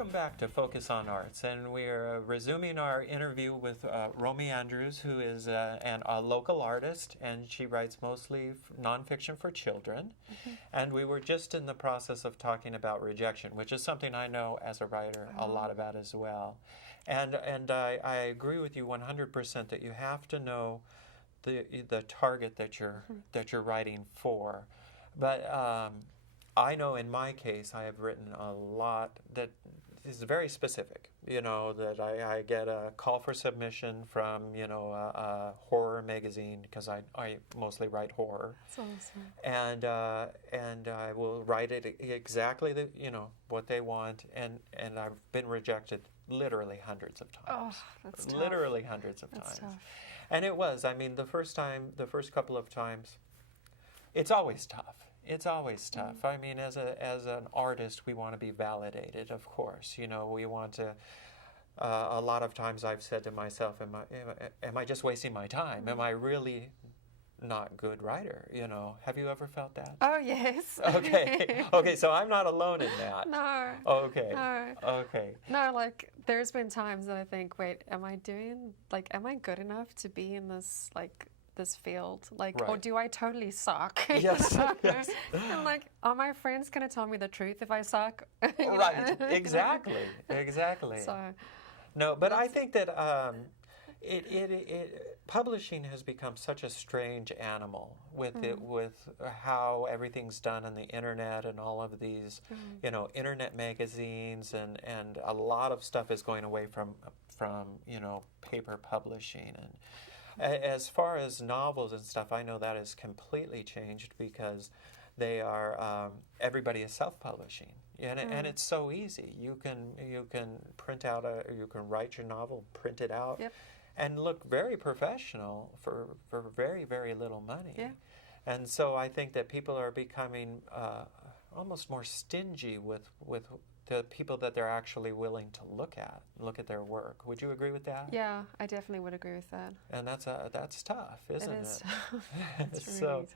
Welcome back to Focus on Arts, and we're resuming our interview with Romi Andrews, who is a local artist, and she writes mostly nonfiction for children. And we were just in the process of talking about rejection, which is something I know as a writer a lot about as well. And I agree with you 100% that you have to know the target that you're writing for. But I know in my case, I have written a lot that is very specific. You know, that I get a call for submission from, a horror magazine, because I mostly write horror. That's awesome. And I will write it exactly what they want, and I've been rejected literally hundreds of times. Oh, that's tough. Literally hundreds of That's times. tough. And it was, the first couple of times, it's always tough. It's always tough. I mean, as an artist, we want to be validated, of course. We want to. A lot of times, I've said to myself, "Am I just wasting my time? Am I really not a good writer?" Have you ever felt that? Oh, yes. Okay. Okay. So I'm not alone in that. No. Okay. No. Okay. No, like, there's been times that I think, wait, am I good enough to be in this, this field, or Right. do I totally suck? Yes, yes. I'm like, are my friends going to tell me the truth if I suck? Right, exactly. So, No, but I think that publishing has become such a strange animal with how everything's done on the internet and all of these, internet magazines, and a lot of stuff is going away from paper publishing. And as far as novels and stuff, I know that has completely changed, because they are everybody is self-publishing, and it's so easy. You can print out you can write your novel, print it out, Yep. and look very professional for very, very little money. Yeah. And so I think that people are becoming almost more stingy with the people that they're actually willing to look at their work. Would you agree with that? yeah, I definitely would agree with that. And that's tough, isn't it? It is tough. It's So,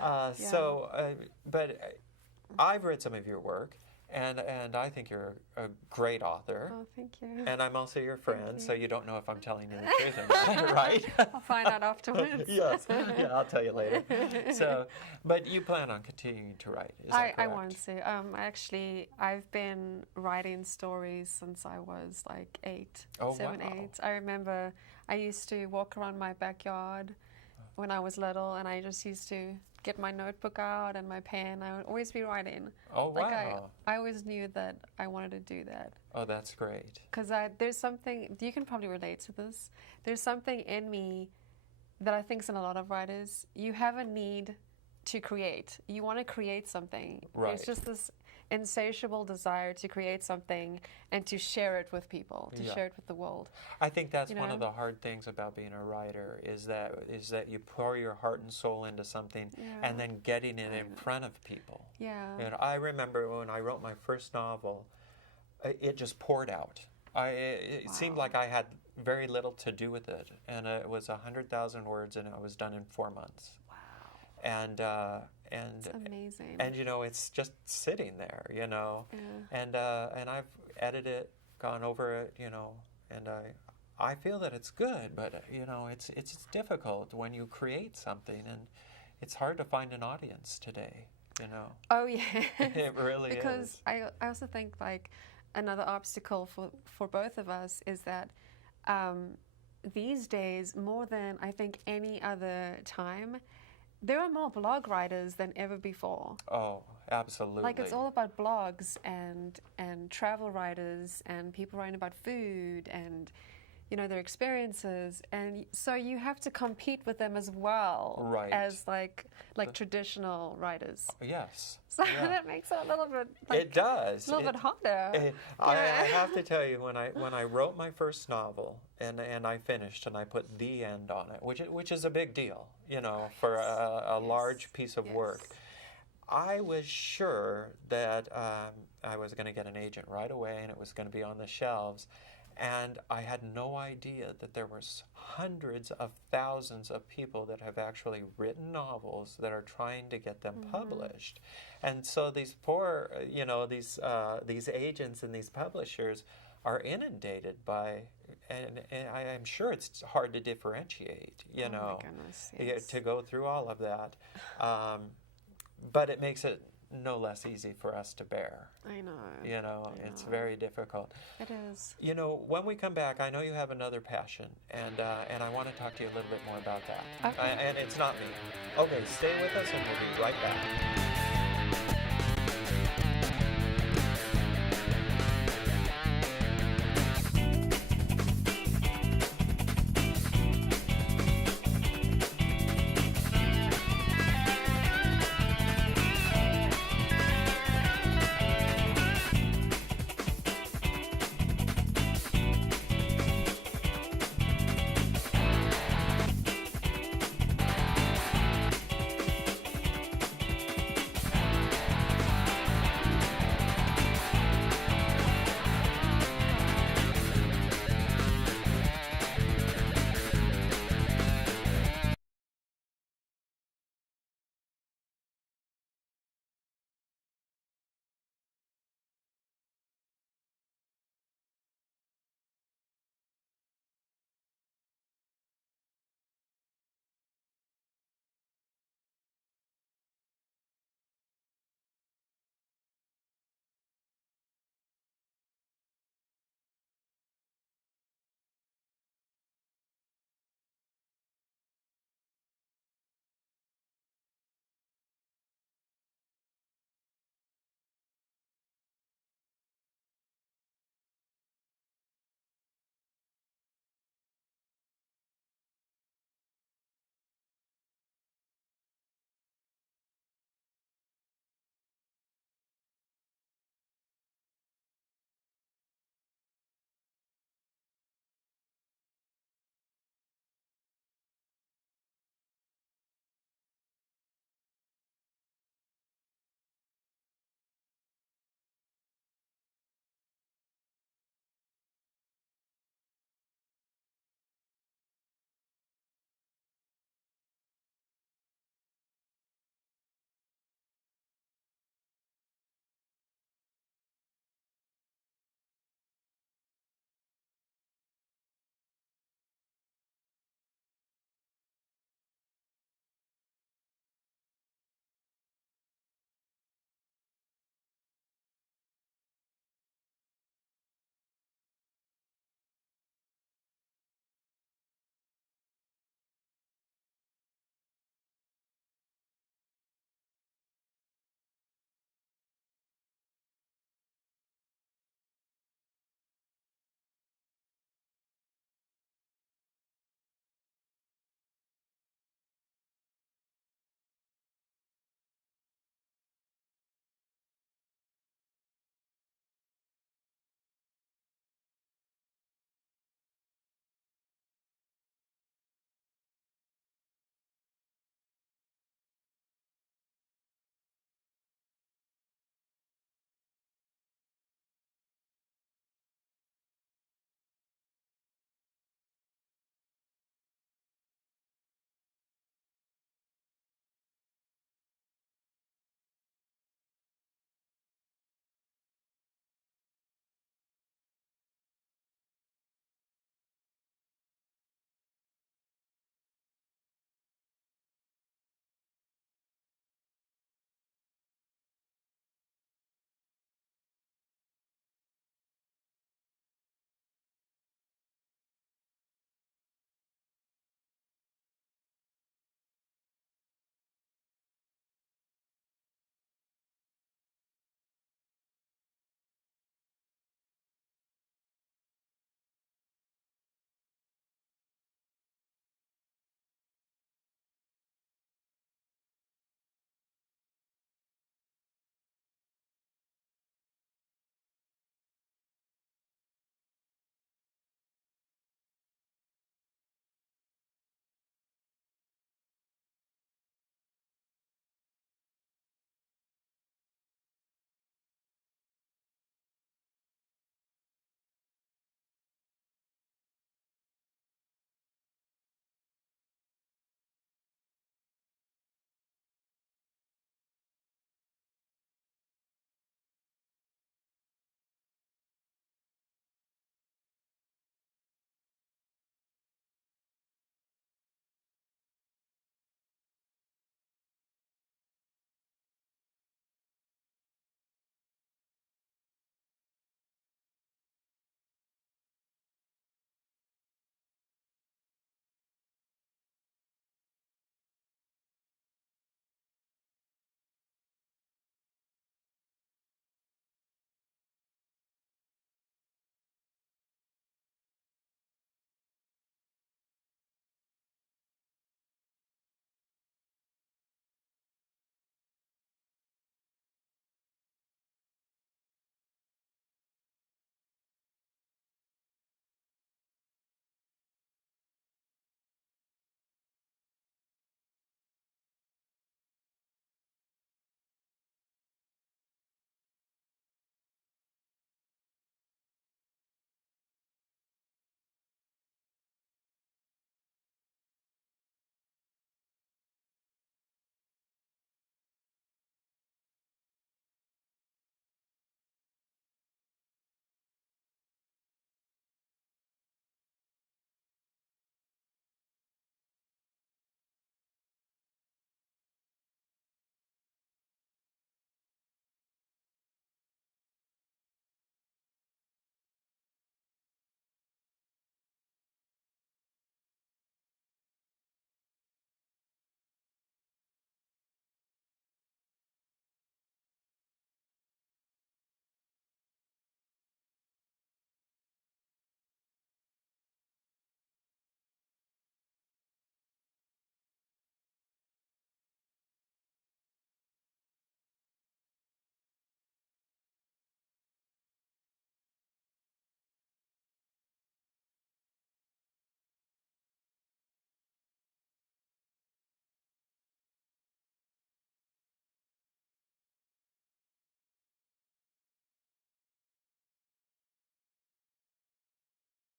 really tough. But I've read some of your work, and I think you're a great author. Oh, thank you. And I'm also your friend, you. so you don't know if I'm telling you the truth or not, right? I'll find out afterwards. Yes, yeah, I'll tell you later. So, but you plan on continuing to write, is that correct? I want to. Actually, I've been writing stories since I was like 8, Oh, 7, wow. 8. I remember I used to walk around my backyard when I was little, and I just used to get my notebook out and my pen. I would always be writing. Oh, wow. I always knew that I wanted to do that. Oh, that's great. Because there's something, you can probably relate to this, there's something in me that I think is in a lot of writers. You have a need to create. You want to create something. Right. There's just this insatiable desire to create something and to share it with people, to share it with the world. I think that's one of the hard things about being a writer, is that you pour your heart and soul into something, and then getting it in front of people. Yeah. And I remember when I wrote my first novel, it just poured out. It seemed like I had very little to do with it, and it was 100,000 words, and it was done in 4 months. Wow. And It's amazing. and it's just sitting there, Yeah. and I've edited it, gone over it, and I feel that it's good, but it's difficult when you create something, and it's hard to find an audience today. Oh, yeah. It really because is. I also think another obstacle for both of us is that these days, more than I think any other time, there are more blog writers than ever before. Oh, absolutely. It's all about blogs and travel writers and people writing about food and their experiences, and so you have to compete with them as well, Right. as like traditional writers. Yes. So Yeah. that makes it a little bit. It does. A little bit harder. I have to tell you, when I wrote my first novel and I finished and I put the end on it, which is a big deal, for a large piece of work. I was sure that I was going to get an agent right away and it was going to be on the shelves. And I had no idea that there was hundreds of thousands of people that have actually written novels that are trying to get them published. And so these poor, these agents and these publishers are inundated by, and I'm sure it's hard to differentiate, My goodness, yes. to go through all of that. But it makes it no less easy for us to bear. I know. It's very difficult. It is. When we come back, I know you have another passion, and I want to talk to you a little bit more about that. Okay. And it's not me. Okay, stay with us, and we'll be right back.